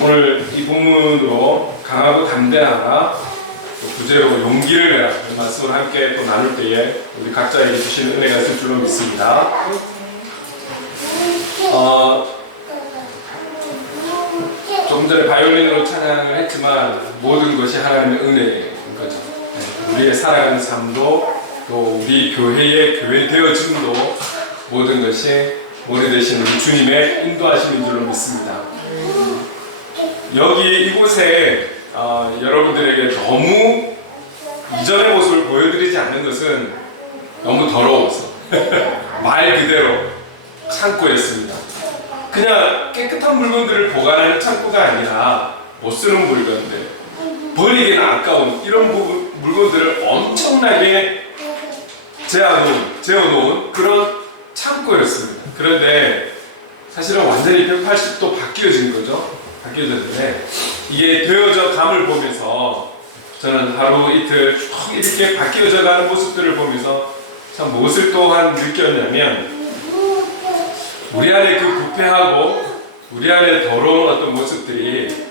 오늘 이 본문으로 강하고 담대하라, 또 구제로 용기를 내라 이 말씀을 함께 또 나눌 때에 우리 각자에게 주시는 은혜가 있을 줄로 믿습니다. 조금 전에 바이올린으로 찬양을 했지만 모든 것이 하나님의 은혜인 거죠. 우리의 살아가는 삶도 또 우리 교회의 교회 되어짐도 모든 것이 머리 되신 우리 주님의 인도하심인 줄로 믿습니다. 여기 이곳에 여러분들에게 너무 이전의 모습을 보여드리지 않는 것은 너무 더러워서 말 그대로 창고였습니다. 그냥 깨끗한 물건들을 보관하는 창고가 아니라 못 쓰는 물건들, 버리기는 아까운 이런 물건들을 엄청나게 재워놓은 그런 창고였습니다. 그런데 사실은 완전히 180도 바뀌어진 거죠. 바뀌어졌는데 이게 되어져 감을 보면서 저는 하루 이틀 쭉 이렇게 바뀌어져 가는 모습들을 보면서 참 무엇을 또한 느꼈냐면 우리 안에 그 부패하고 우리 안에 더러운 어떤 모습들이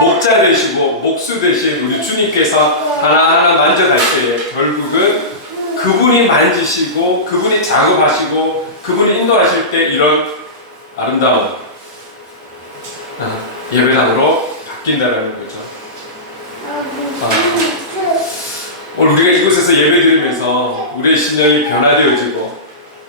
목자 되시고 목수 되신 우리 주님께서 하나하나 만져갈 때에 결국은 그분이 만지시고 그분이 작업하시고 그분이 인도하실 때 이런 아름다운 예배당으로 바뀐다는 거죠. 오늘 우리가 이곳에서 예배 드리면서 우리의 신령이 변화되어지고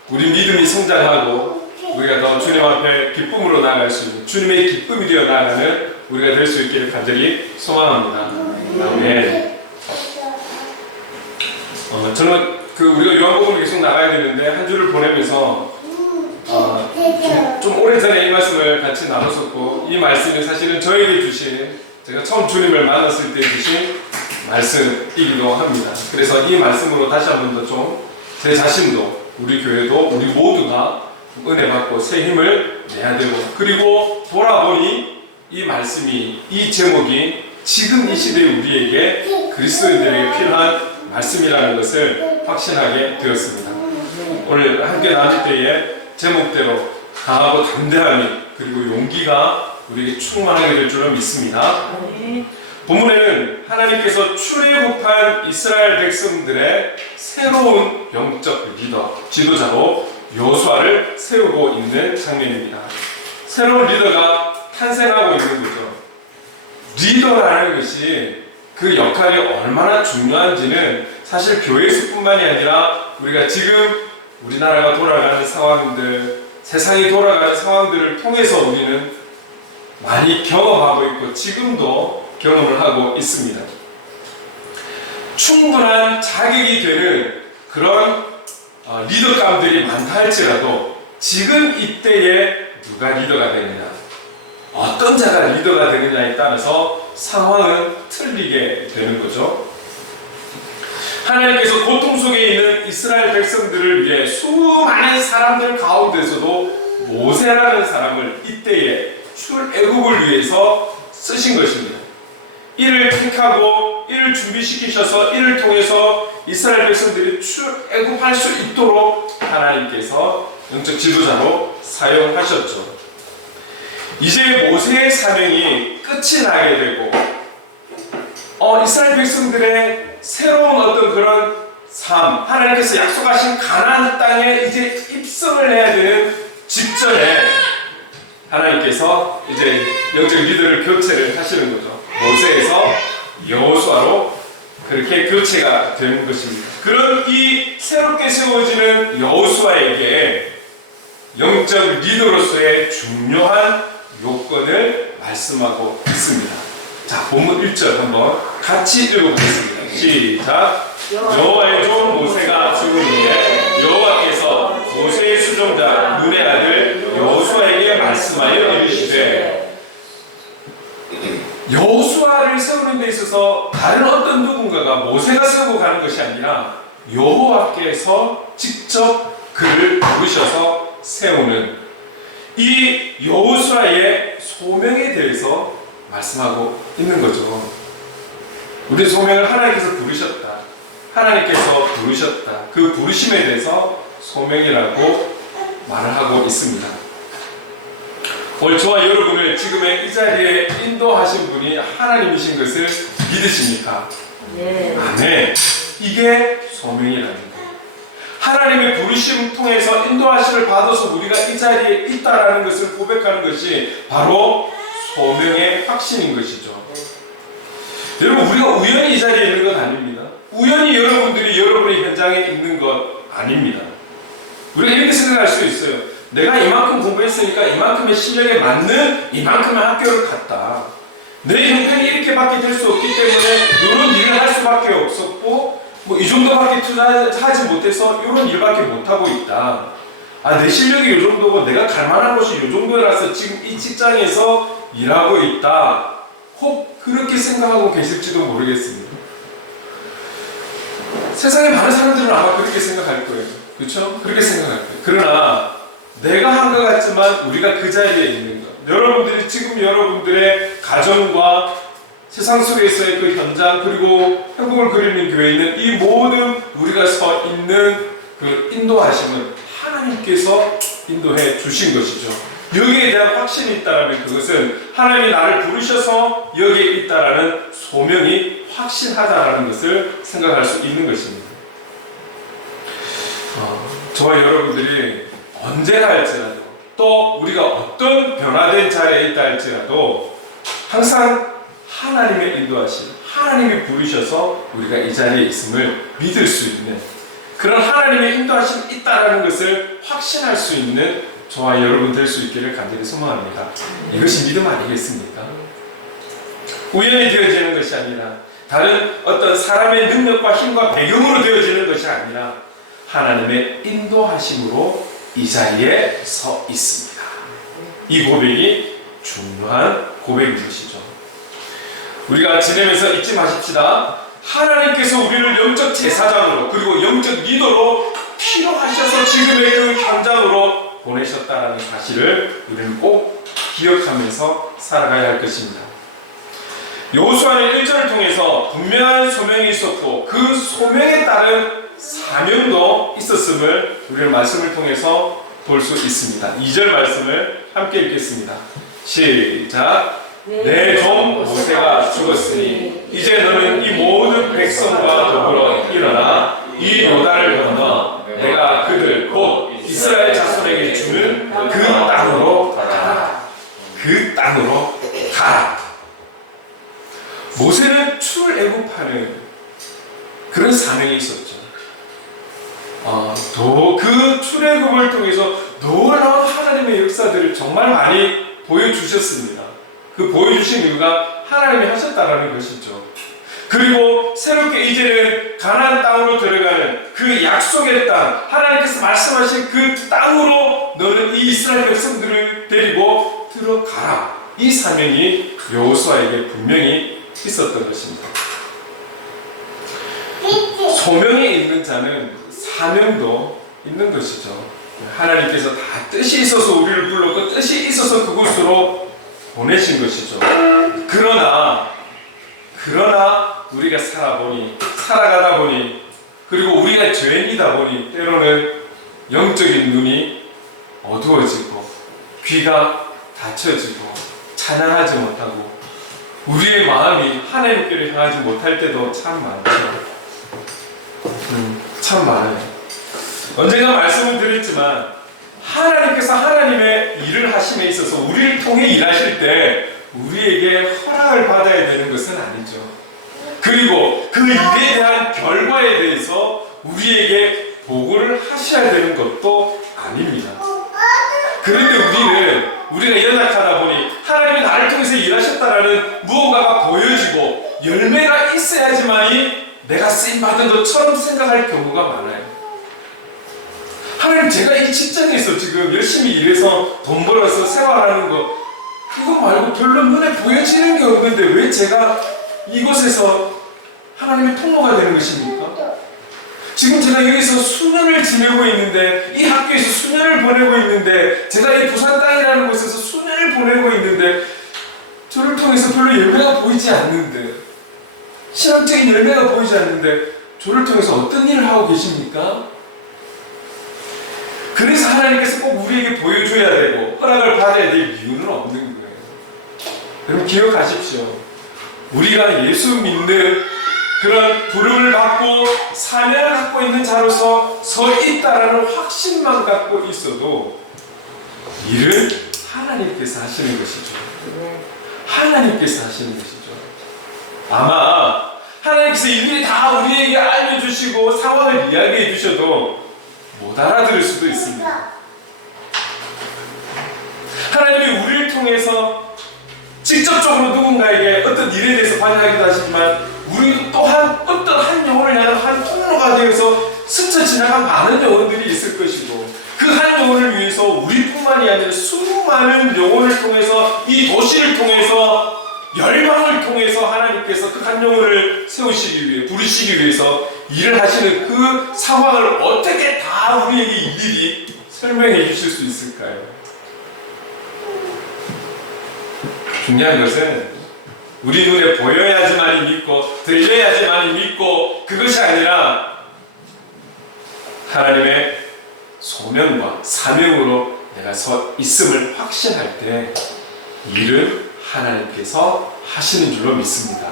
우리 믿음이 성장하고 우리가 더 주님 앞에 기쁨으로 나아갈 수 있는 주님의 기쁨이 되어 나아가는 우리가 될 수 있기를 간절히 소망합니다. 아멘. 저는 우리가 요한복음을 계속 나가야 되는데 한 주를 보내면서 좀 오래전에 이 말씀을 같이 나눴었고 이 말씀이 사실은 저에게 주신 제가 처음 주님을 만났을 때 주신 말씀이기도 합니다. 그래서 이 말씀으로 다시 한 번 더 좀 제 자신도 우리 교회도 우리 모두가 은혜 받고 새 힘을 내야 되고 그리고 돌아보니 이 말씀이 이 제목이 지금 이 시대의 우리에게 그리스도인들에게 필요한 말씀이라는 것을 확신하게 되었습니다. 오늘 함께 나눌 때에 제목대로 강하고 담대함이 그리고 용기가 우리에게 충만하게 될 줄로 믿습니다. 본문에는 하나님께서 출애굽한 이스라엘 백성들의 새로운 영적 리더, 지도자로 여호수아를 세우고 있는 장면입니다. 새로운 리더가 탄생하고 있는 거죠. 리더라는 것이 그 역할이 얼마나 중요한지는 사실 교회에서뿐만이 아니라 우리가 지금 우리나라가 돌아가는 상황들, 세상이 돌아가는 상황들을 통해서 우리는 많이 경험하고 있고 지금도 경험을 하고 있습니다. 충분한 자격이 되는 그런 리더감들이 많다 할지라도 지금 이때에 누가 리더가 되느냐, 어떤 자가 리더가 되느냐에 따라서 상황은 틀리게 되는 거죠. 하나님께서 고통 속에 있는 이스라엘 백성들을 위해 수많은 사람들 가운데서도 모세라는 사람을 이때에 출애굽을 위해서 쓰신 것입니다. 이를 택하고 이를 준비시키셔서 이를 통해서 이스라엘 백성들이 출애굽할 수 있도록 하나님께서 영적 지도자로 사용하셨죠. 이제 모세의 사명이 끝이 나게 되고 이스라엘 백성들의 새로운 어떤 그런 삶, 하나님께서 약속하신 가나안 땅에 이제 입성을 해야 되는 직전에 하나님께서 이제 영적 리더를 교체를 하시는 거죠. 모세에서 여호수아로 그렇게 교체가 되는 것입니다. 그런 이 새롭게 세워지는 여호수아에게 영적 리더로서의 중요한 요건을 말씀하고 있습니다. 자, 본문 1절 한번 같이 읽어보겠습니다. 시작. 여호와의 종 모세가 죽은 후에 여호와께서 모세의 수종자 눈의 아들 여호수아에게 말씀하여 이르시되, 여호수아를 세우는 데 있어서 다른 어떤 누군가가 모세가 세우고 가는 것이 아니라 여호와께서 직접 그를 부르셔서 세우는 이 여호수아의 소명에 대해서 말씀하고 있는 거죠. 우리 소명을 하나님께서 부르셨다. 하나님께서 부르셨다. 그 부르심에 대해서 소명이라고 말을 하고 있습니다. 오늘 저와 여러분을 지금의 이 자리에 인도하신 분이 하나님이신 것을 믿으십니까? 네. 아멘. 이게 소명이라는 거예요. 하나님의 부르심 통해서 인도하심을 받아서 우리가 이 자리에 있다라는 것을 고백하는 것이 바로 소명의 확신인 것이죠. 여러분, 우리가 우연히 이 자리에 있는 것 아닙니다. 우연히 여러분들이 여러분의 현장에 있는 것 아닙니다. 우리가 이렇게 생각할 수 있어요. 내가 이만큼 공부했으니까 이만큼의 실력에 맞는 이만큼의 학교를 갔다. 내 형편이 이렇게밖에 될 수 없기 때문에 이런 일을 할 수밖에 없었고, 뭐 이 정도밖에 투자하지 못해서 이런 일밖에 못하고 있다. 아, 내 실력이 이 정도고 내가 갈 만한 곳이 이 정도라서 지금 이 직장에서 일하고 있다. 혹 그렇게 생각하고 계실지도 모르겠습니다. 세상에 많은 사람들은 아마 그렇게 생각할 거예요. 그렇죠? 그렇게 생각할 거예요. 그러나 내가 한 것 같지만 우리가 그 자리에 있는 것, 여러분들이 지금 여러분들의 가정과 세상 속에서의 그 현장, 그리고 행복을 그리는 교회에는 이 모든 우리가 서 있는 그 인도하심은 하나님께서 인도해 주신 것이죠. 여기에 대한 확신이 있다면 그것은 하나님이 나를 부르셔서 여기에 있다라는 소명이 확신하다라는 것을 생각할 수 있는 것입니다. 저와 여러분들이 언제나 할지라도, 또 우리가 어떤 변화된 자리에 있다 할지라도 항상 하나님의 인도하심, 하나님이 부르셔서 우리가 이 자리에 있음을 믿을 수 있는, 그런 하나님의 인도하심이 있다라는 것을 확신할 수 있는 저와 여러분 될 수 있기를 간절히 소망합니다. 이것이 믿음 아니겠습니까? 우연히 되어지는 것이 아니라, 다른 어떤 사람의 능력과 힘과 배경으로 되어지는 것이 아니라 하나님의 인도하심으로 이 자리에 서 있습니다. 이 고백이 중요한 고백인 것이죠. 우리가 지내면서 잊지 마십시다. 하나님께서 우리를 영적 제사장으로, 그리고 영적 리더로 필요하셔서 지금의 그 현장으로 보내셨다는 사실을 우리는 꼭 기억하면서 살아가야 할 것입니다. 여호수아는 1절을 통해서 분명한 소명이 있었고 그 소명에 따른 사명도 있었음을 우리는 말씀을 통해서 볼 수 있습니다. 2절 말씀을 함께 읽겠습니다. 시작. 내 종 모세가 죽었으니 이제 너는 이 모든 백성과 더불어 일어나 이 요단을 건너 내가 그들 곧 이스라엘 자손에게 주는 그 땅으로 가라. 그 땅으로 가라. 모세는 출애굽하는 그런 사명이 있었죠. 그 출애굽을 통해서 놀라운 하나님의 역사들을 정말 많이 보여주셨습니다. 그 보여주신 이유가 하나님이 하셨다라는 것이죠. 그리고 새롭게 이제는 가나안 땅으로 들어가는 그 약속의 땅, 하나님께서 말씀하신 그 땅으로 너는 이 이스라엘 백성들을 데리고 들어가라. 이 사명이 여호수아에게 분명히 있었던 것입니다. 소명이 있는 자는 사명도 있는 것이죠. 하나님께서 다 뜻이 있어서 우리를 불렀고 뜻이 있어서 그곳으로 보내신 것이죠. 그러나 우리가 살아가다 보니, 그리고 우리가 죄인이다 보니 때로는 영적인 눈이 어두워지고 귀가 닫혀지고 찬양하지 못하고 우리의 마음이 하나님께를 향하지 못할 때도 참 많죠. 참 많아요. 언젠가 말씀을 드렸지만 하나님께서 하나님의 일을 하심에 있어서 우리를 통해 일하실 때 우리에게 허락을 받아야 되는 것은 아니죠. 그리고 그 일에 대한 결과에 대해서 우리에게 보고를 하셔야 되는 것도 아닙니다. 그런데 우리가 연약하다 보니 하나님이 나를 통해서 일하셨다라는 무언가가 보여지고 열매가 있어야지만이 내가 쓰임받은 것처럼 생각할 경우가 많아요. 하나님, 제가 이 직장에서 지금 열심히 일해서 돈 벌어서 생활하는 거, 이거 말고 별로 눈에 보여지는 게 없는데 왜 제가 이곳에서 하나님의 통로가 되는 것입니까? 지금 제가 여기서 수년을 지내고 있는데, 이 학교에서 수년을 보내고 있는데, 제가 이 부산 땅이라는 곳에서 수년을 보내고 있는데 저를 통해서 별로 열매가 보이지 않는데, 신앙적인 열매가 보이지 않는데 저를 통해서 어떤 일을 하고 계십니까? 그래서 하나님께서 꼭 우리에게 보여줘야 되고 허락을 받아야 될 이유는 없는 거예요. 여러분 기억하십시오. 우리가 예수 믿는 그런 부름을 받고 사명을 갖고 있는 자로서 서 있다라는 확신만 갖고 있어도 일은 하나님께서 하시는 것이죠. 하나님께서 하시는 것이죠. 아마 하나님께서 일일이 다 우리에게 알려주시고 상황을 이야기해 주셔도 못 알아들을 수도 있습니다. 하나님이 우리를 통해서 직접적으로 누군가에게 어떤 일에 대해서 관여하기도 하시지만 우리도 또한 어떤 한 영혼을 향한 한 통로가 되어서 스쳐 지나간 많은 영혼들이 있을 것이고 그 한 영혼을 위해서 우리뿐만이 아니라 수많은 영혼을 통해서 이 도시를 통해서 열방을 통해서 하나님께서 그 한 영혼을 세우시기 위해 부르시기 위해서 일을 하시는 그 상황을 어떻게 다 우리에게 일일이 설명해 주실 수 있을까요? 중요한 것은 우리 눈에 보여야지만이 믿고 들려야지만이 믿고 그것이 아니라 하나님의 소명과 사명으로 내가 서 있음을 확신할 때 일은 하나님께서 하시는 줄로 믿습니다.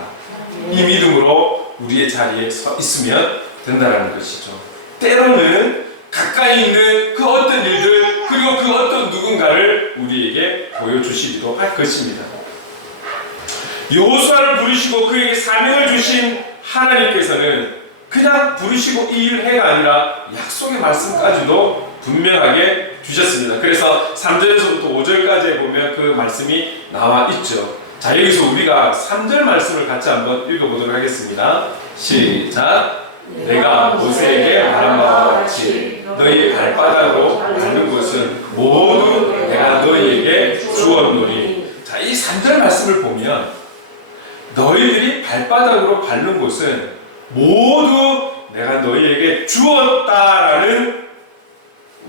이 믿음으로 우리의 자리에 서 있으면 된다는 것이죠. 때로는 가까이 있는 그 어떤 일들 그리고 그 어떤 누군가를 우리에게 보여주시기도 할 것입니다. 여호수아를 부르시고 그에게 사명을 주신 하나님께서는 그냥 부르시고 이 일을 해가 아니라 약속의 말씀까지도 분명하게 주셨습니다. 그래서 3절에서부터 5절까지 보면 그 말씀이 나와 있죠. 자, 여기서 우리가 3절 말씀을 같이 한번 읽어보도록 하겠습니다. 시작! 내가 모세에게 말한 바와 같이 너희 발바닥으로 밟는 것은 모두 내가 너희에게 주었노니. 자, 이 3절 말씀을 보면 너희들이 발바닥으로 밟는 곳은 모두 내가 너희에게 주었다라는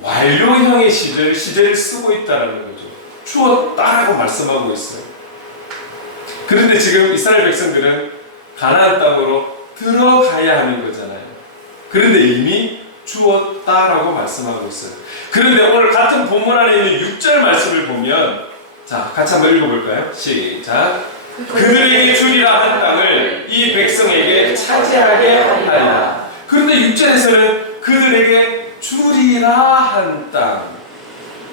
완료형의 시제를 쓰고 있다는 거죠. 주었다라고 말씀하고 있어요. 그런데 지금 이스라엘 백성들은 가나안 땅으로 들어가야 하는 거잖아요. 그런데 이미 주었다라고 말씀하고 있어요. 그런데 오늘 같은 본문 안에 있는 6절 말씀을 보면 자, 같이 한번 읽어볼까요? 시작! 그들에게 주리라 한 땅을 이 백성에게 차지하게 하리라. 그런데 6절에서는 그들에게 주리라 한 땅.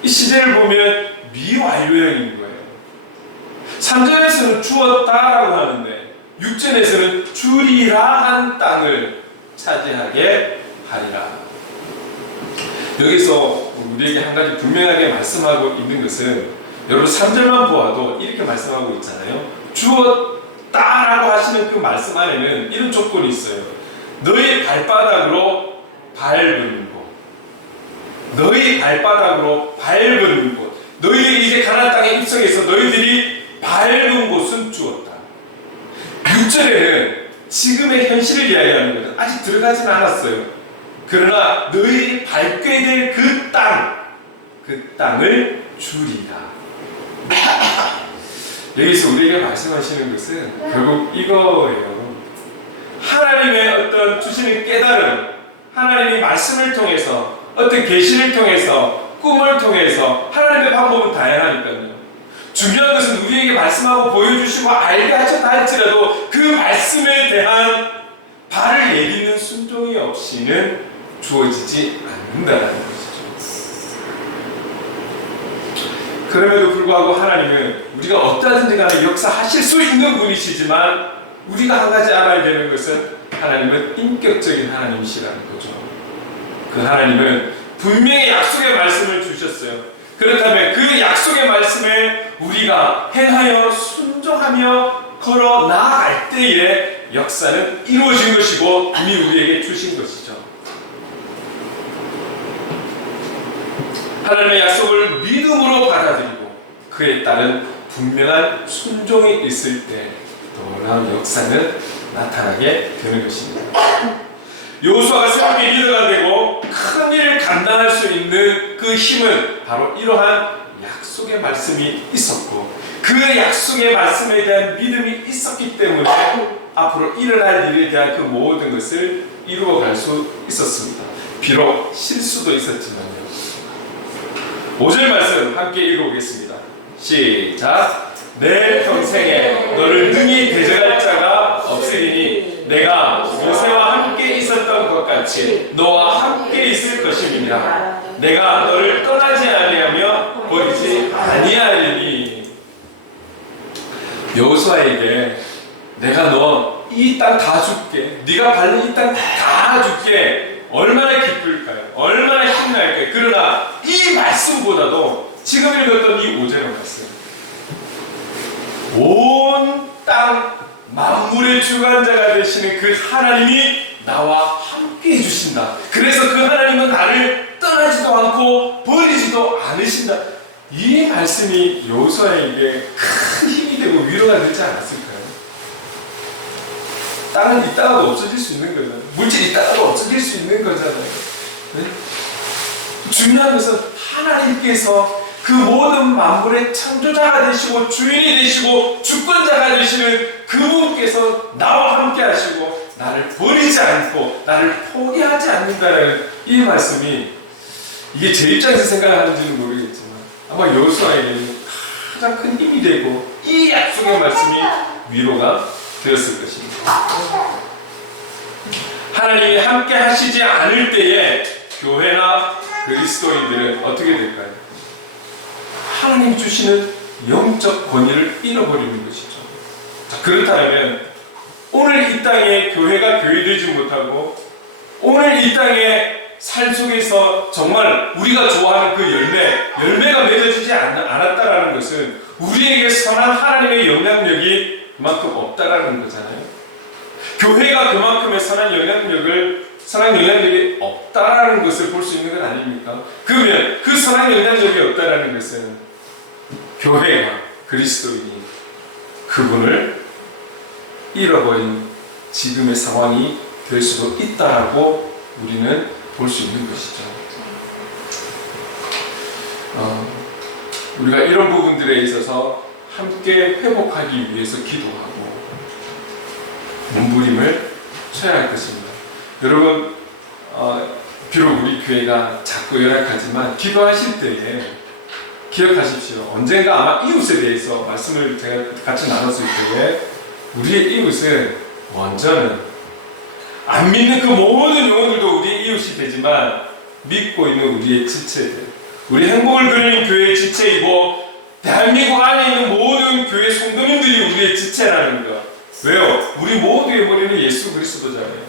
이 시제를 보면 미완료형인 거예요. 3절에서는 주었다라고 하는데 6절에서는 주리라 한 땅을 차지하게 하리라. 여기서 우리에게 한 가지 분명하게 말씀하고 있는 것은 여러분 3절만 보아도 이렇게 말씀하고 있잖아요. 주었다라고 하시는 그 말씀 안에는 이런 조건이 있어요. 너희 발바닥으로 밟은 곳, 너희 발바닥으로 밟은 곳, 너희들이 이제 가나안 땅에 입성해서 너희들이 밟은 곳은 주었다. 6절에는 지금의 현실을 이야기하는 거죠. 아직 들어가지는 않았어요. 그러나 너희들이 밟게 될 그 땅, 그 땅을 주리라. 여기서 우리에게 말씀하시는 것은 결국 이거예요. 하나님의 어떤 주시는 깨달음, 하나님이 말씀을 통해서 어떤 계시를 통해서 꿈을 통해서 하나님의 방법은 다양하니까요. 중요한 것은 우리에게 말씀하고 보여주시고 알게 하셨다 할지라도 그 말씀에 대한 발을 내딛는 순종이 없이는 주어지지 않는다는 것이죠. 그럼에도 불구하고 하나님은 우리가 어떠하든지 간에 역사하실 수 있는 분이시지만 우리가 한 가지 알아야 되는 것은 하나님은 인격적인 하나님이시라는 거죠. 그 하나님은 분명히 약속의 말씀을 주셨어요. 그렇다면 그 약속의 말씀에 우리가 행하여 순종하며 걸어 나아갈 때에 역사는 이루어진 것이고 이미 우리에게 주신 것이죠. 하나님의 약속을 믿음으로 받아들이고 그에 따른 분명한 순종이 있을 때 놀라운 역사는 나타나게 되는 것입니다. 여호수아가 새롭게 리더가 되고 큰 일을 감당할 수 있는 그 힘은 바로 이러한 약속의 말씀이 있었고 그 약속의 말씀에 대한 믿음이 있었기 때문에 앞으로 일어날 일에 대한 그 모든 것을 이루어갈 수 있었습니다. 비록 실수도 있었지만요. 5절 말씀 함께 읽어보겠습니다. 시작. 내 평생에 너를 능히 대적할 자가 없으리니 내가 모세와 함께 있었던 것 같이 너와 함께 있을 것임이니라. 내가 너를 떠나지 아니하며 버리지 아니하리니. 여호수아에게 내가 너 이 땅 다 줄게, 네가 밟는 이 땅 다 줄게, 얼마나 기쁠까요? 얼마나 힘날까요? 그러나 이 말씀보다도 지금 읽었던 이 5절의 말씀, 온 땅 만물의 주관자가 되시는 그 하나님이 나와 함께 해주신다. 그래서 그 하나님은 나를 떠나지도 않고 버리지도 않으신다. 이 말씀이 여호수아에게 큰 힘이 되고 위로가 되지 않았을까요? 땅은 있다가도 없어질 수 있는 거잖아요. 물질이 있다가도 없어질 수 있는 거잖아요. 네? 중요한 것은 하나님께서 그 모든 만물의 창조자가 되시고 주인이 되시고 주권자가 되시는 그분께서 나와 함께 하시고 나를 버리지 않고 나를 포기하지 않는다는 이 말씀이, 이게 제 입장에서 생각하는지는 모르겠지만 아마 여호수아에게는 가장 큰 힘이 되고 이 약속의 말씀이 위로가 되었을 것입니다. 하나님이 함께 하시지 않을 때에 교회나 그리스도인들은 어떻게 될까요? 하나님이 주시는 영적 권위를 잃어버리는 것이죠. 자, 그렇다면 오늘 이 땅에 교회가 교회되지 못하고 오늘 이 땅의 삶 속에서 정말 우리가 좋아하는 그 열매가 맺어지지 않았다라는 것은 우리에게 선한 하나님의 영향력이 그만큼 없다라는 거잖아요. 교회가 그만큼의 선한 영향력이 없다라는 것을 볼 수 있는 건 아닙니까? 그러면 그 선한 영향력이 없다라는 것은 교회가 그리스도인이 그분을 잃어버린 지금의 상황이 될 수도 있다라고 우리는 볼 수 있는 것이죠. 우리가 이런 부분들에 있어서 함께 회복하기 위해서 기도하고 몸부림을 쳐야 할 것입니다. 여러분, 비록 우리 교회가 작고 열악하지만 기도하실 때에 기억하십시오. 언젠가 아마 이웃에 대해서 말씀을 제가 같이 나눴을 때에 우리의 이웃은 먼저는 안 믿는 그 모든 영혼들도 우리의 이웃이 되지만 믿고 있는 우리의 지체들, 우리 행복을 그리는 교회의 지체이고 대한민국 안에 있는 모든 교회 성도님들이 우리의 지체라는 것. 왜요? 우리 모두의 머리는 예수 그리스도잖아요.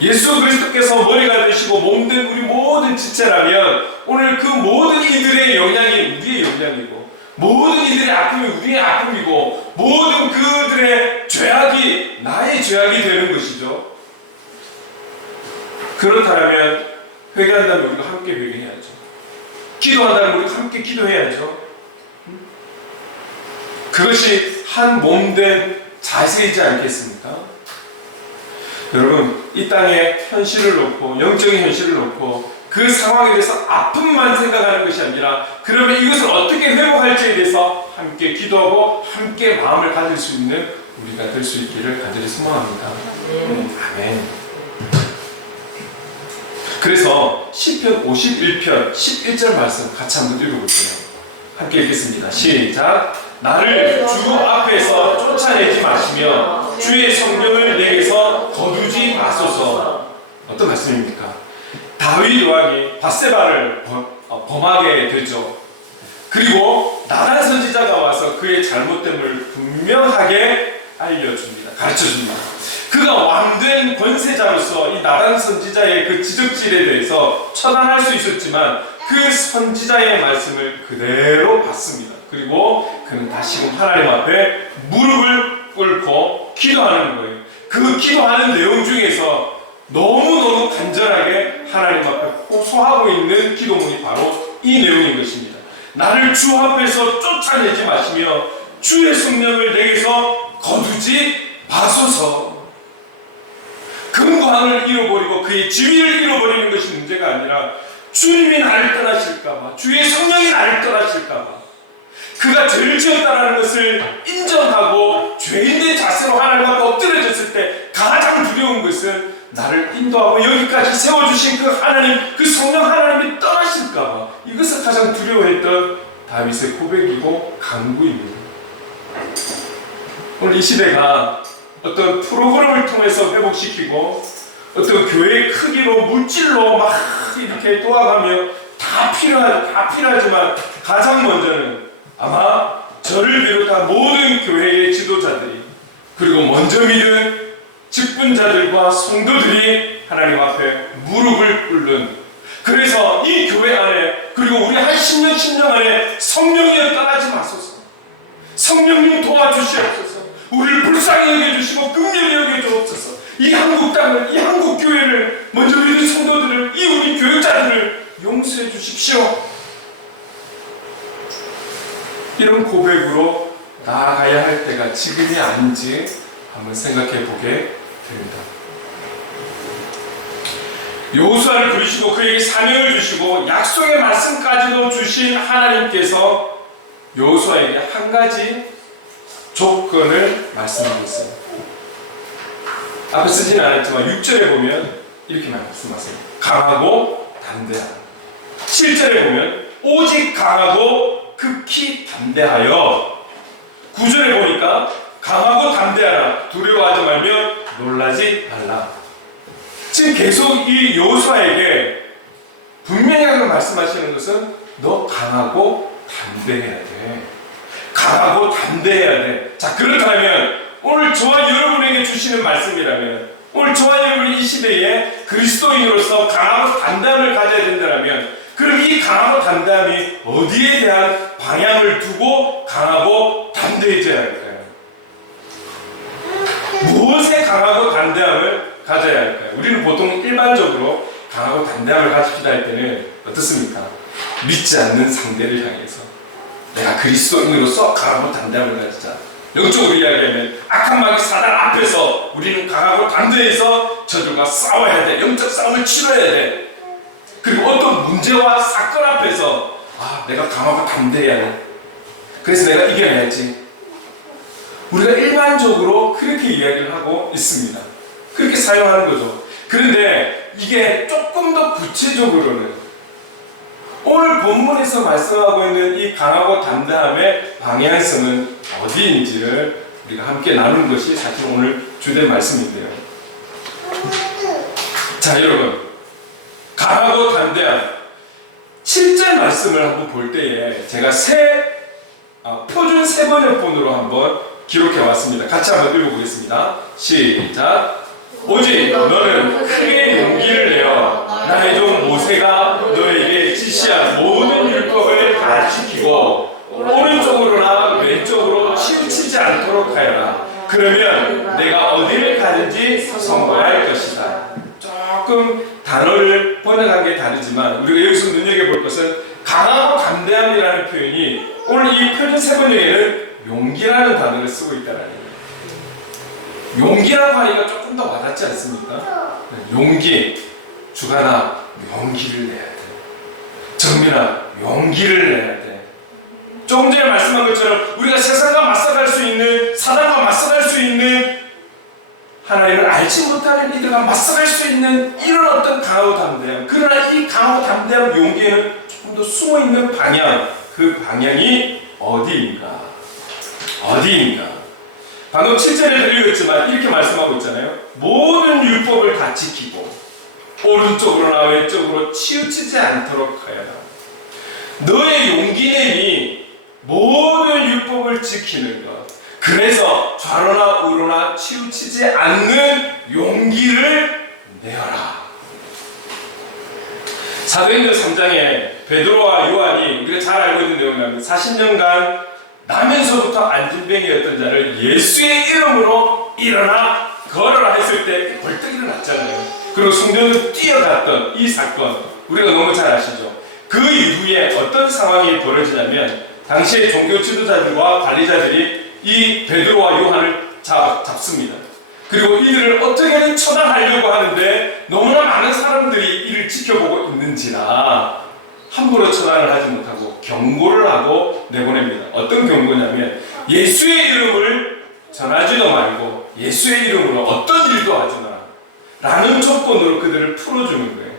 예수 그리스도께서 머리가 되시고 몸된 우리 모든 지체라면 오늘 그 모든 이들의 영향이 우리의 영향이고 모든 이들의 아픔이 우리의 아픔이고 모든 그들의 죄악이 나의 죄악이 되는 것이죠. 그렇다면 회개한다면 우리가 함께 회개해야죠. 기도한다면 우리가 함께 기도해야죠. 그것이 한 몸된 자세이지 않겠습니까? 여러분, 이 땅의 현실을 놓고 영적인 현실을 놓고 그 상황에 대해서 아픔만 생각하는 것이 아니라 그러면 이것을 어떻게 회복할지에 대해서 함께 기도하고 함께 마음을 가질 수 있는 우리가 될 수 있기를 간절히 소망합니다. 아멘. 그래서 시편 51편 11절 말씀 같이 한번 읽어볼게요. 함께 읽겠습니다. 시작. 나를 주 앞에서 쫓아내지 마시며 주의 성경을 내게서 거두지 마소서. 어떤 말씀입니까? 다윗 왕이 밧세바를 범하게 되죠. 그리고 나단 선지자가 와서 그의 잘못됨을 분명하게 알려줍니다. 가르쳐줍니다. 그가 왕된 권세자로서 이 나단 선지자의 그 지적질에 대해서 처단할 수 있었지만 그 선지자의 말씀을 그대로 받습니다. 그리고 그는 다시금 하나님 앞에 무릎을 꿇고 기도하는 거예요. 그 기도하는 내용 중에서 너무너무 간절하게 하나님 앞에 호소하고 있는 기도문이 바로 이 내용인 것입니다. 나를 주 앞에서 쫓아내지 마시며 주의 성령을 내게서 거두지 마소서. 근거함을 잃어버리고 그의 지위를 잃어버리는 것이 문제가 아니라 주님이 나를 떠나실까봐, 주의 성령이 나를 떠나실까봐, 그가 죄를 지었다는 것을 인정하고 죄인의 자세로 하나님 앞에 엎드려졌을 때 가장 두려운 것은 나를 인도하고 여기까지 세워주신 그 하나님, 그 성령 하나님이 떠나실까봐, 이것을 가장 가장 두려워했던 다윗의 고백이고 간구입니다. 오늘 이 시대가 어떤 프로그램을 통해서 회복시키고 어떤 교회의 크기로 물질로 막 이렇게 도와가며 다 필요하지만 가장 먼저는 아마 저를 비롯한 모든 교회의 지도자들이 그리고 먼저 믿은 직분자들과 성도들이 하나님 앞에 무릎을 꿇는, 그래서 이 교회 안에 그리고 우리 한 10년 안에 성령이 떠나지 마소서, 성령님 도와주시옵소서, 우리를 불쌍히 여겨주시고 긍휼히 여겨주옵소서, 이 한국 땅을, 이 한국 교회를, 먼저 믿은 성도들을, 이 우리 교육자들을 용서해 주십시오. 이런 고백으로 나아가야 할 때가 지금이 아닌지 한번 생각해 보게 됩니다. 여호수아를 부르시고 그에게 사명을 주시고 약속의 말씀까지도 주신 하나님께서 여호수아에게 한 가지 조건을 말씀하고 있어요. 앞에 쓰지는 않았지만 6절에 보면 이렇게 말씀하세요. 강하고 담대하라. 7절에 보면 오직 강하고 극히 담대하여. 9절에 보니까 강하고 담대하라. 두려워하지 말며 놀라지 말라. 지금 계속 이 여호수아에게 분명하게 말씀하시는 것은 너 강하고 담대해야 돼. 강하고 담대해야 돼. 자, 그렇다면 오늘 저와 여러분에게 주시는 말씀이라면, 오늘 저와 여러분이 이 시대에 그리스도인으로서 강하고 담대함을 가져야 된다면, 그럼 이 강하고 담대함이 어디에 대한 방향을 두고 강하고 담대해져야 할까요? 무엇에 강하고 담대함을 가져야 할까요? 우리는 보통 일반적으로 강하고 담대함을 가집시다 할 때는 어떻습니까? 믿지 않는 상대를 향해서 내가 그리스도인으로서 강하고 담대함을 가지자. 영적으로 이야기하면 악한 마귀 사단 앞에서 우리는 강하고 담대해서 저들과 싸워야 돼. 영적 싸움을 치러야 돼. 그리고 어떤 문제와 사건 앞에서 내가 강하고 담대해야 돼. 그래서 내가 이겨내야지. 우리가 일반적으로 그렇게 이야기를 하고 있습니다. 그렇게 사용하는 거죠. 그런데 이게 조금 더 구체적으로는 오늘 본문에서 말씀하고 있는 이 강하고 담대함의 방향성은 어디인지를 우리가 함께 나누는 것이 사실 오늘 주된 말씀인데요. 자, 여러분, 강하고 담대함 7절 말씀을 한번 볼 때에 제가 표준 세번역본으로 한번 기록해 왔습니다. 같이 한번 읽어보겠습니다. 시작. 오직 너는 크게 용기를 내어 나의 종 모세가 너에게 지시한 모든 율법을 다 지키고 오른쪽으로나 왼쪽으로 치우치지 않도록 하여라. 그러면 내가 어디를 가든지 성공할 것이다. 조금 단어를 번역한 게 다르지만 우리가 여기서 눈여겨볼 것은 강하고 담대함이라는 표현이 오늘 이 표준 세번역에는 용기라는 단어를 쓰고 있다는 거예요. 용기라고 하니까 조금 더 와닿지 않습니까? 용기. 주간아, 용기를 내야 돼. 정민아, 용기를 내야 돼. 조금 전에 말씀한 것처럼 우리가 세상과 맞서갈 수 있는, 사단과 맞서갈 수 있는, 하나님을 알지 못하는 이들과 맞서갈 수 있는 이런 어떤 강하고 담대함. 그러나 이 강하고 담대함 용기에는 조금 더 숨어있는 방향, 그 방향이 어디인가? 방금 7절에 읽었지만 이렇게 말씀하고 있잖아요. 모든 율법을 다 지키고 오른쪽으로나 왼쪽으로 치우치지 않도록 하여라. 너의 용기내니 모든 율법을 지키는 것. 그래서 좌로나 우로나 치우치지 않는 용기를 내어라. 사도행전 3장에 베드로와 요한이 우리가 잘 알고 있는 내용이라면 40년간 나면서부터 안진뱅이였던 자를 예수의 이름으로 일어나 걸어라 했을 때 벌떡 일어났잖아요. 그리고 성전으로 뛰어갔던 이 사건 우리가 너무 잘 아시죠? 그 이후에 어떤 상황이 벌어지냐면 당시의 종교 지도자들과 관리자들이 이 베드로와 요한을 잡습니다. 그리고 이들을 어떻게든 처단하려고 하는데 너무나 많은 사람들이 이를 지켜보고 있는지라 함부로 처단을 하지 못하고 경고를 하고 내보냅니다. 어떤 경고냐면 예수의 이름을 전하지도 말고 예수의 이름으로 어떤 일도 하지 마라 라는 조건으로 그들을 풀어주는 거예요.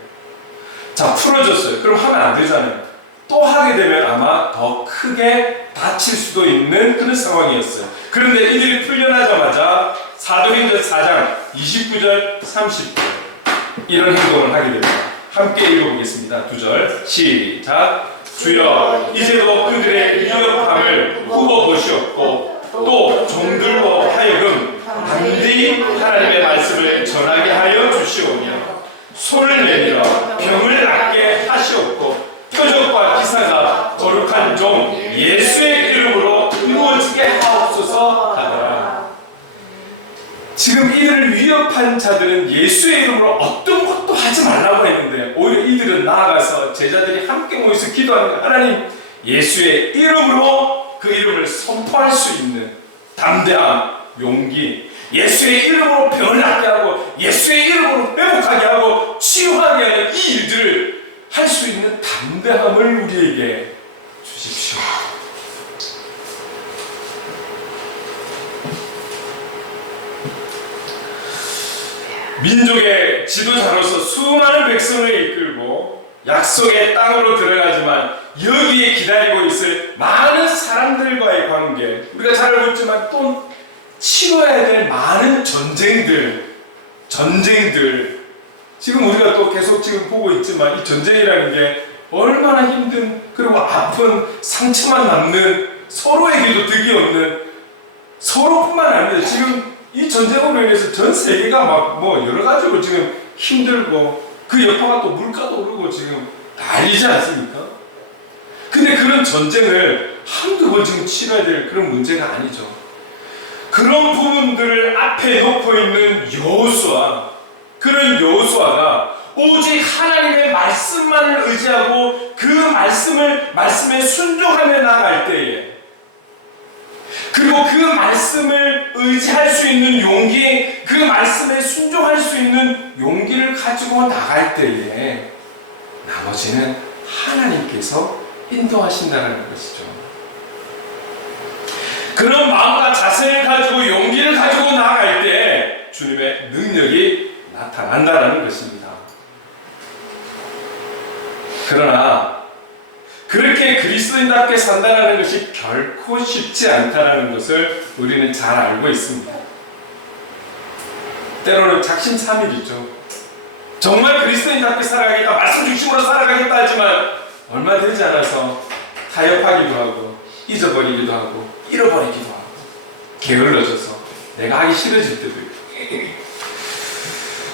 자, 풀어줬어요. 그럼 하면 안 되잖아요. 또 하게 되면 아마 더 크게 다칠 수도 있는 그런 상황이었어요. 그런데 이들이 풀려나자마자 사도행전 4장 29절 30절 이런 행동을 하게 됩니다. 함께 읽어보겠습니다. 2절 시작. 주여 이제도 그들의 위협함을 후보 보시옵고 또 종들로 하여금 담대히 하나님의 말씀을 전하게 하여 주시오며 손을 내밀어 병을 낫게 하시옵고 표적과 기사가 거룩한 종 예수의 이름으로 이루어지게 하옵소서 하더라. 지금 이들을 위협한 자들은 예수의 이름으로 어떤 것도 하지 말라고 했는데 오히려 이들은 나아가서 제자들이 함께 모여서 기도하는 하나님 예수의 이름으로 그 이름을 선포할 수 있는 담대함, 용기, 예수의 이름으로 병을 낫게 하고 예수의 이름으로 회복하게 하고 치유하게 하는 이 일들을 할 수 있는 담대함을 우리에게 주십시오. 민족의 지도자로서 수많은 백성을 이끌고 약속의 땅으로 들어가지만 여기에 기다리고 있을 많은 사람들과의 관계, 우리가 잘 알고 있지만 또 치러야 될 많은 전쟁들 지금 우리가 또 계속 지금 보고 있지만 이 전쟁이라는 게 얼마나 힘든 그리고 아픈 상처만 남는 서로에게도 득이 없는 서로뿐만 아니라 지금 이 전쟁으로 인해서 전 세계가 막 뭐 여러 가지로 지금 힘들고 그 여파가 또 물가도 오르고 지금 난리지 않습니까? 근데 그런 전쟁을 한두 번 지금 치러야 될 그런 문제가 아니죠. 그런 부분들을 앞에 놓고 있는 여호수아, 그런 여호수아가 오직 하나님의 말씀만을 의지하고 그 말씀에 순종하며 나아갈 때에 그리고 그 말씀을 의지할 수 있는 용기, 그 말씀에 순종할 수 있는 용기를 가지고 나갈 때에 나머지는 하나님께서 인도하신다는 것이죠. 그런 마음과 자세를 가지고 용기를 가지고 나아갈 때 주님의 능력이 나타난다는 것입니다. 그러나 그렇게 그리스도인답게 산다는 것이 결코 쉽지 않다는 것을 우리는 잘 알고 있습니다. 때로는 작심삼일이죠. 정말 그리스도인답게 살아가겠다, 말씀 중심으로 살아가겠다 하지만 얼마 되지 않아서 타협하기도 하고 잊어버리기도 하고 잃어버리기도 하고 게을러져서 내가 하기 싫어질 때도 있고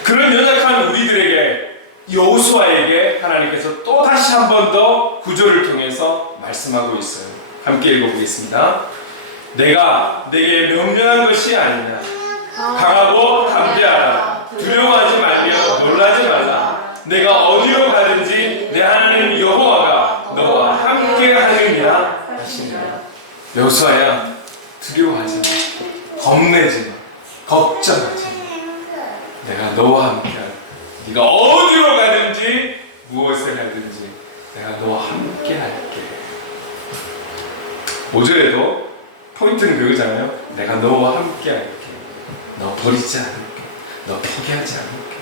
그런 연약한 우리들에게 여호수아에게 하나님께서 또 다시 한 번 더 구절을 통해서 말씀하고 있어요. 함께 읽어보겠습니다. 내가 내게 명령한 것이 아니냐. 강하고 담대하라. 두려워하지 말며 놀라지 말라. 내가 어디로 가든지 내 하나님 여호와가 너와 함께 하느니라 하시니라. 여호수아야, 두려워하지 마. 겁내지 마. 걱정하지 마. 내가 너와 함께하라. 네가 어디로 가든지 무엇을 하든지 내가 너와 함께 할게. 5절에도 포인트는 그거잖아요. 내가 너와 함께 할게. 너 버리지 않을게. 너 포기하지 않을게.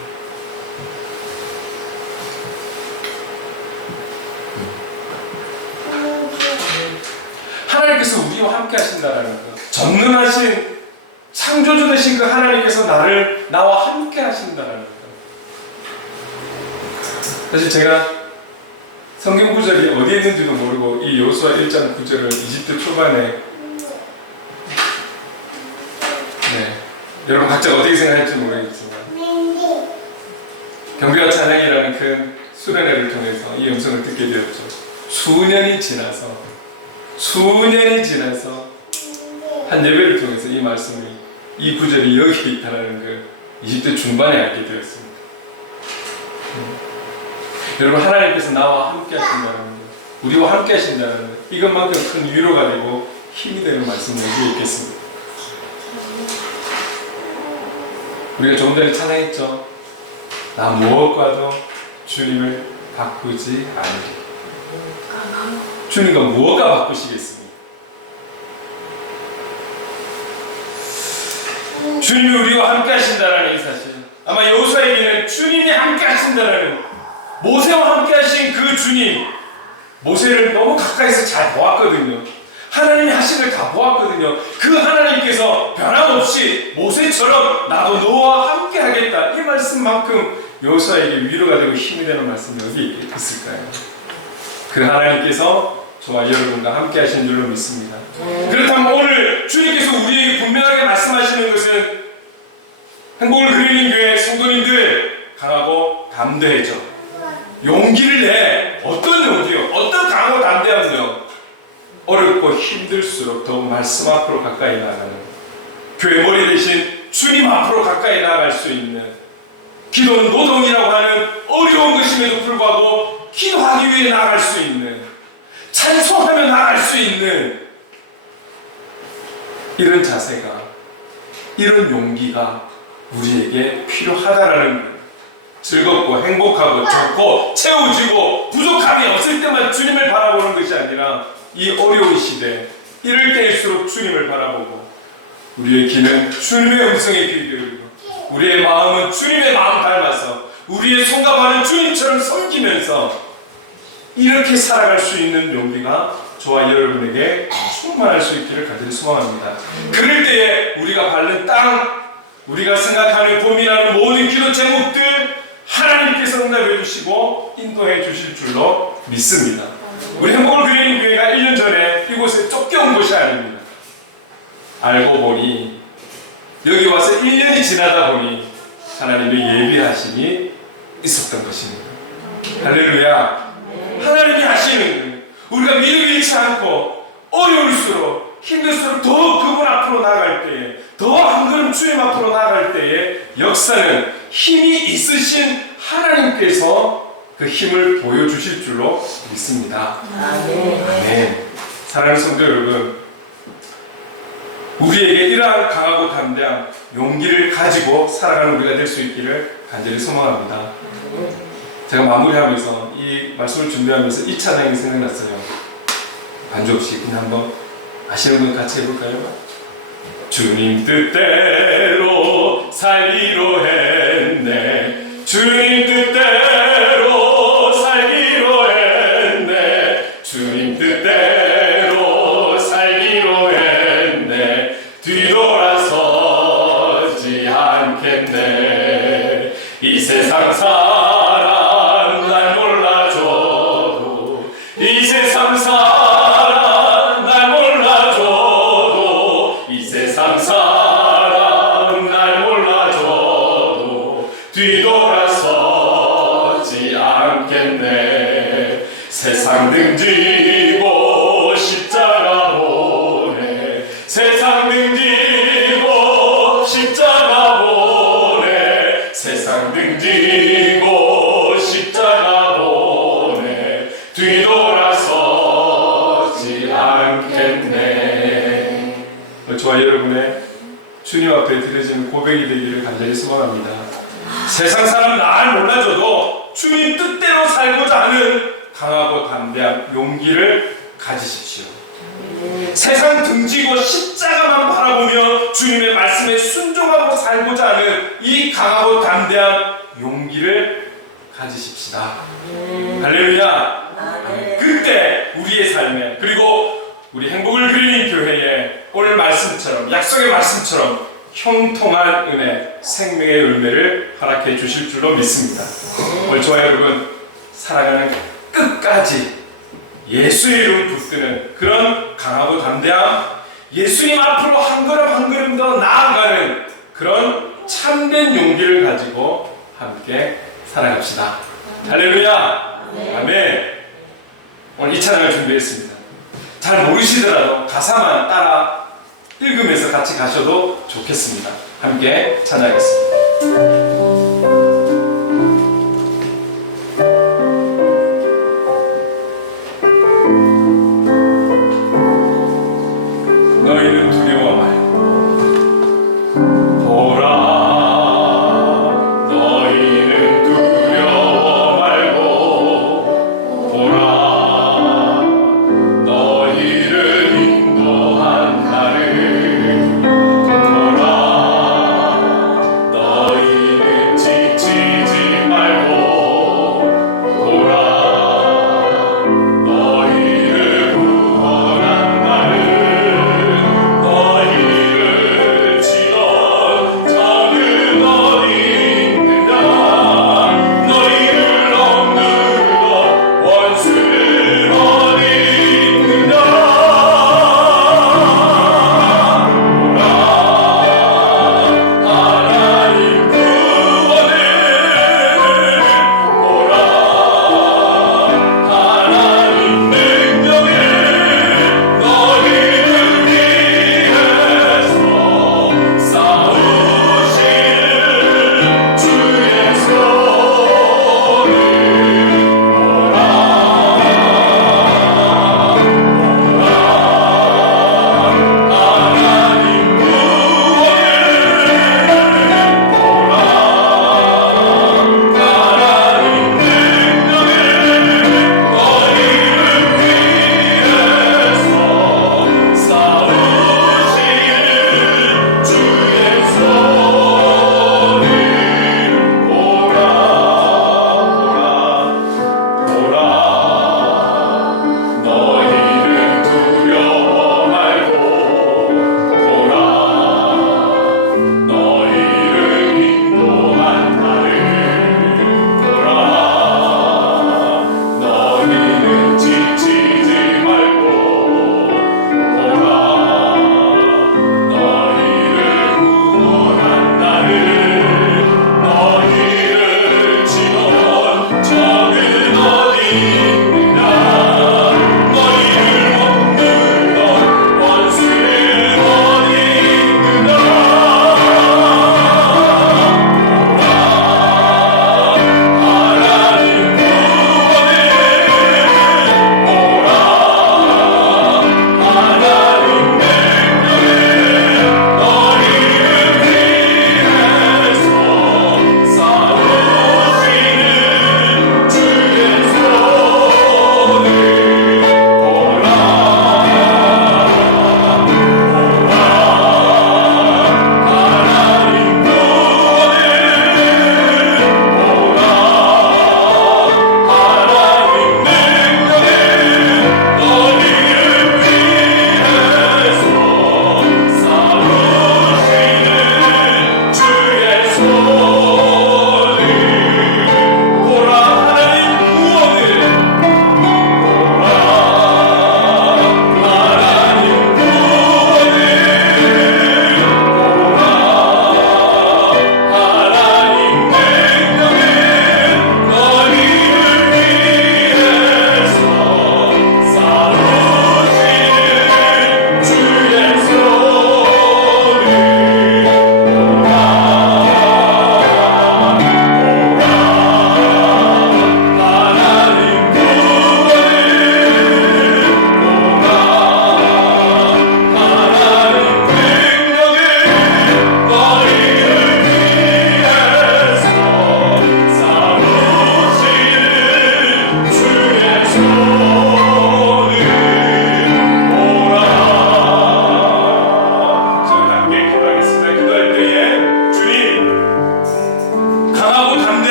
하나님께서 우리와 함께 하신다는 것, 전능하신 창조주 되신 그 하나님께서 나와 함께 하신다는 것. 사실 제가 성경 구절이 어디에 있는지도 모르고 이 여호수아 1장 9절을 20대 초반에 여러분 각자 어떻게 생각할지 모르겠지만 경배와 찬양이라는 큰 수련회를 통해서 이 음성을 듣게 되었죠. 수년이 지나서 한 예배를 통해서 이 말씀이 이 구절이 여기 있다는 걸 20대 중반에 알게 되었습니다. 여러분 하나님께서 나와 함께 하신다는 것, 우리와 함께 하신다는 것, 이것만큼 큰 위로가 되고 힘이 되는 말씀을 여기 있겠습니다. 우리가 조금 전에 찬양했죠. 나 무엇과도 주님을 바꾸지 않으리. 주님과 무엇과 바꾸시겠습니까? 주님이 우리와 함께 하신다는 이 사실, 아마 여호수아에게는 주님이 함께 하신다는, 모세와 함께 하신 그 주님, 모세를 너무 가까이서 잘 보았거든요. 하나님이 하신 걸 다 보았거든요. 그 하나님께서 변함없이 모세처럼 나도 너와 함께 하겠다, 이 말씀만큼 여호수아에게 위로가 되고 힘이 되는 말씀이 어디 있을까요? 그 하나님께서 저와 여러분과 함께 하신 줄로 믿습니다. 그렇다면 오늘 주님께서 우리에게 분명하게 말씀하시는 것은, 행복을 그리는 교회 성도님들, 강하고 담대해져. 용기를 내. 어떤 용기요? 어떤 강하고 담대함요? 어렵고 힘들수록 더욱 말씀 앞으로 가까이 나가는, 교회 머리 대신 주님 앞으로 가까이 나아갈 수 있는, 기도는 노동이라고 하는 어려운 것임에도 불구하고 기도하기 위해 나아갈 수 있는, 찬송하며 나아갈 수 있는 이런 자세가, 이런 용기가 우리에게 필요하다라는, 즐겁고 행복하고 좋고 채워지고 부족함이 없을 때만 주님을 바라보는 것이 아니라 이 어려운 시대, 이럴 때일수록 주님을 바라보고, 우리의 귀는 주님의 음성에 귀 기울이고 우리의 마음은 주님의 마음 닮아서 우리의 손과 발은 주님처럼 섬기면서 이렇게 살아갈 수 있는 용기가 저와 여러분에게 충만할 수 있기를 간절히 소망합니다. 그럴 때에 우리가 밟는 땅, 우리가 생각하는 고민하는 모든 기도 제목들 하나님께서 응답해 주시고 인도해 주실 줄로 믿습니다. 우리 행복을 그리는 교회가 1년 전에 이곳에 쫓겨온 것이 아닙니다. 알고 보니, 여기 와서 1년이 지나다 보니 하나님의 예비하심이 있었던 것입니다. 할렐루야. 하나님이 하시는 거예요. 우리가 믿음 잃지 않고 어려울수록 힘들수록 더 그분 앞으로 나아갈 때에, 더 한 걸음 주님 앞으로 나아갈 때에 역사는 힘이 있으신 하나님께서 그 힘을 보여주실 줄로 믿습니다. 아멘. 사랑하는 성도 여러분, 우리에게 이러한 강하고 담대한 용기를 가지고 살아가는 우리가 될 수 있기를 간절히 소망합니다. 제가 마무리하면서 이 말씀을 준비하면서 이 찬양이 생각났어요. 반주 없이 그냥 한번 아시는 분 같이 해볼까요? 주님 뜻대로 살기로 했네. 주님 뜻대로 살기로 했네. 주님 뜻대로 살기로 했네. 뒤돌아서지 않겠네. 이 세상 사람 날 몰라줘도, 이 세상 사람 날 몰라줘도, 이 세상 사람 날 몰라줘도 뒤돌아서지 않겠네. 세상 등지고 십자가 보내. 세상 등지고 십자가 보내. 세상 등지고 십자가 보내. 뒤돌아서지 않겠네. 저와 여러분의 주님 앞에 드려지는 고백이 되기를 간절히 소망합니다. 세상 사람 날 몰라줘도 주님 뜻대로 살고자 하는 강하고 담대한 용기를 가지십시오. 세상 등지고 십자가만 바라보며 주님의 말씀에 순종하고 살고자 하는 이 강하고 담대한 용기를 가지십시다. 할렐루야. 그때 우리의 삶에, 그리고 우리 행복을 그리는 교회에 오늘 말씀처럼, 약속의 말씀처럼 형통한 은혜, 생명의 열매를 허락해 주실 줄로 믿습니다. 오늘 저와 여러분 살아가는 끝까지 예수의 이름 붙드는 그런 강하고 담대함, 예수님 앞으로 한 걸음 한 걸음 더 나아가는 그런 참된 용기를 가지고 함께 살아갑시다. 할렐루야. 아멘. 오늘 이 찬양을 준비했습니다. 잘 모르시더라도 가사만 따라 읽으면서 같이 가셔도 좋겠습니다. 함께 찬양하겠습니다. 너희는 두려워 말고 보라. 너희는 두려워 말고 보라. 너희를 인도한 나를 보라. 너희는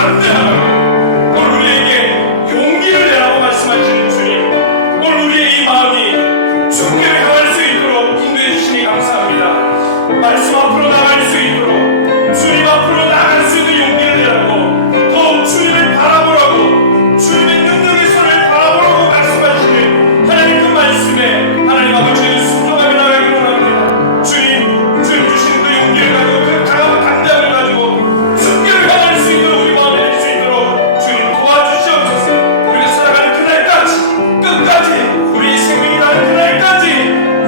담대함, 오늘 우리에게 용기를 내라고 말씀하시는 주님, 오늘 우리의 이 마음이 주께로 향할 수 있도록 인도해 주시니 감사합니다. 말씀 앞으로 나갈 수 있도록, 주님 앞으로 나갈 수 있는 용기를 내라고, 더욱 주님을 바라보라고, 주님의 능력의 손을 바라보라고 말씀하시는 하나님 그 말씀에 하나님 아버지를 순종하며 나가기를 원합니다. 주님 주신 그 용기를 가지고 그 강한 담대함을 가지고 주께로 향할 수 있도록 우리 마음에 될 수 있도록 주님 도와주시옵소서. 우리가 살아가는 그날까지, 끝까지, 우리 생명이 나는 그날까지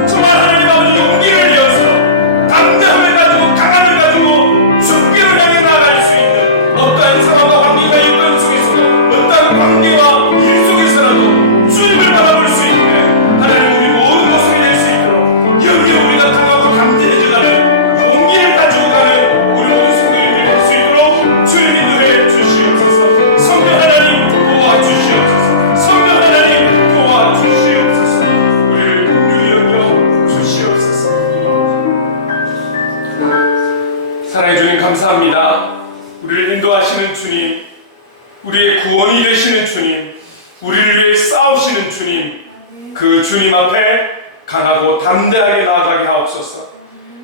정말 하나님 아버지 용기를 내어서 담대함을 가지고 강함을 가지고 주께로 향해 나아갈 수 있는, 어떠한 상황과 관계가 있던 속에서도, 어떠한 관계와 일 속에서라도 주님을 바라볼 수 있는 하나님 우리 모든 모습이 될 수 있도록 여기에 우리가 강하고 담대해져가는 용기를 가지고 가는 우리 모든 성도님들이 될 수 있도록 주님 인도해 주시옵소서. 성령 하나님 도와주시옵소서. 성령 하나님 도와주시옵소서. 우리를 긍휼히 여겨 주시옵소서. 사랑해 주님 감사합니다. 우리를 인도하시는 주님, 우리의 구원이 되시는 주님, 우리를 위해 싸우시는 주님, 그 주님 앞에 강하고 담대하게 나아가게 하옵소서.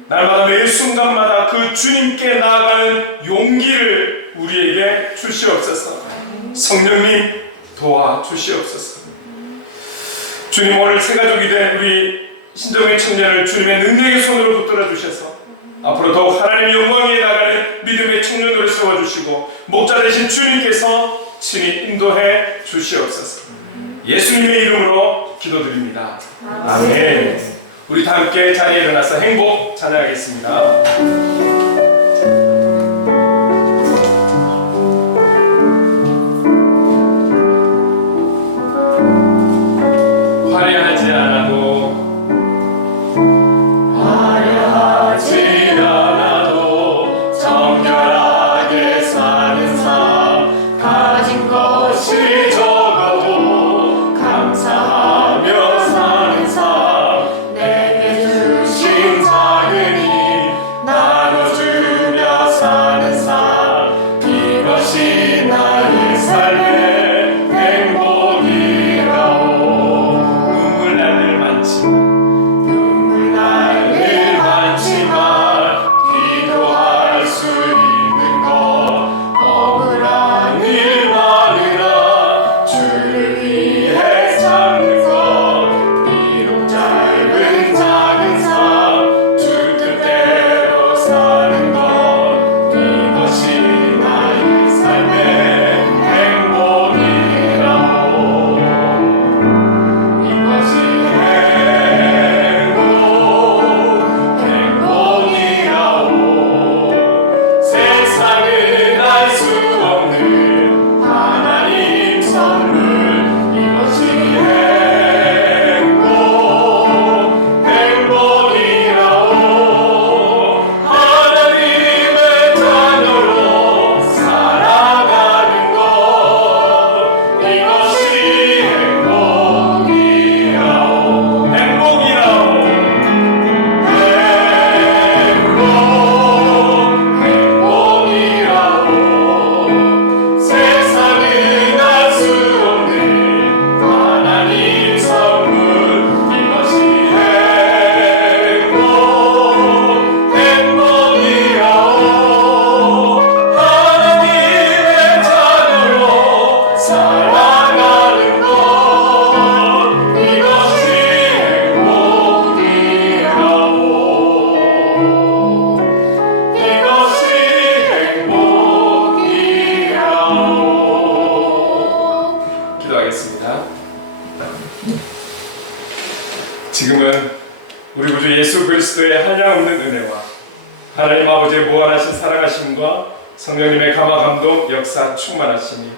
날마다 매일 순간마다 그 주님께 나아가는 용기를 우리에게 주시옵소서. 성령님 도와주시옵소서. 주님, 오늘 새가족이 된 우리 신정의 청년을 주님의 능력의 손으로 붙들어 주셔서 앞으로 더욱 하나님의 영광 위에 나가는 믿음의 청년으로 세워주시고 목자 되신 주님께서 친히 인도해 주시옵소서. 예수님의 이름으로 기도드립니다. 아멘. 우리 다 함께 자리에 일어나서 행복 찬양하겠습니다. 화려하지 않아도 정결하게 사는 삶, 가진 것이 적어도 감사하며 사는 삶, 내게 주신 작은 힘 나눠주며 사는 삶, 이것이 나의 삶의 행복이라오. 눈물 날 일 많지만 눈물 날 일 많지만 기도할 수 있는 것, 억울한 일 많으나 주를 위해 참는 것, 비록 짧은 작은 삶, 주 뜻대로 사는 것, 이것이 나의 삶의 행복이라오. 이것이 행복이라오. 세상은 알 수 없는 하나님 선물, 이것이 행복이라오. 하나님의 자녀로 살아가는 것, 이것이 행복이라오. 행복이라오. 행복이라오. 세상은 알 수 없는 하나님 선물, 이것이 행복이라오. 하나님의 자녀로 살아가는 것, 이것이 행복이라오. 이것이 행복이라오. 기도하겠습니다. 지금은 우리 구주 예수 그리스도의 한량없는 은혜와 하나님 아버지의 무한하신 사랑하심과 성령님의 감화 감동 역사 충만하시니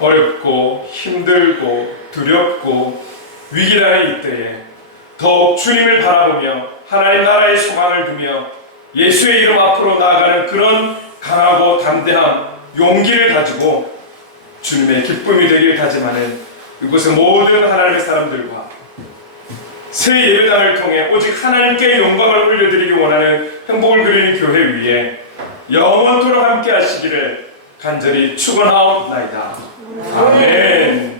어렵고 힘들고 두렵고 위기라는 이때에 더욱 주님을 바라보며 하나님 나라의 소망을 두며 예수의 이름 앞으로 나아가는 그런 강하고 담대한 용기를 가지고 주님의 기쁨이 되길 다짐하는 이곳의 모든 하나님의 사람들과 새 예배당을 통해 오직 하나님께 영광을 올려드리기 원하는 행복을 그리는 교회 위에 영원토록 함께 하시기를 간절히 축원하옵나이다. 아멘.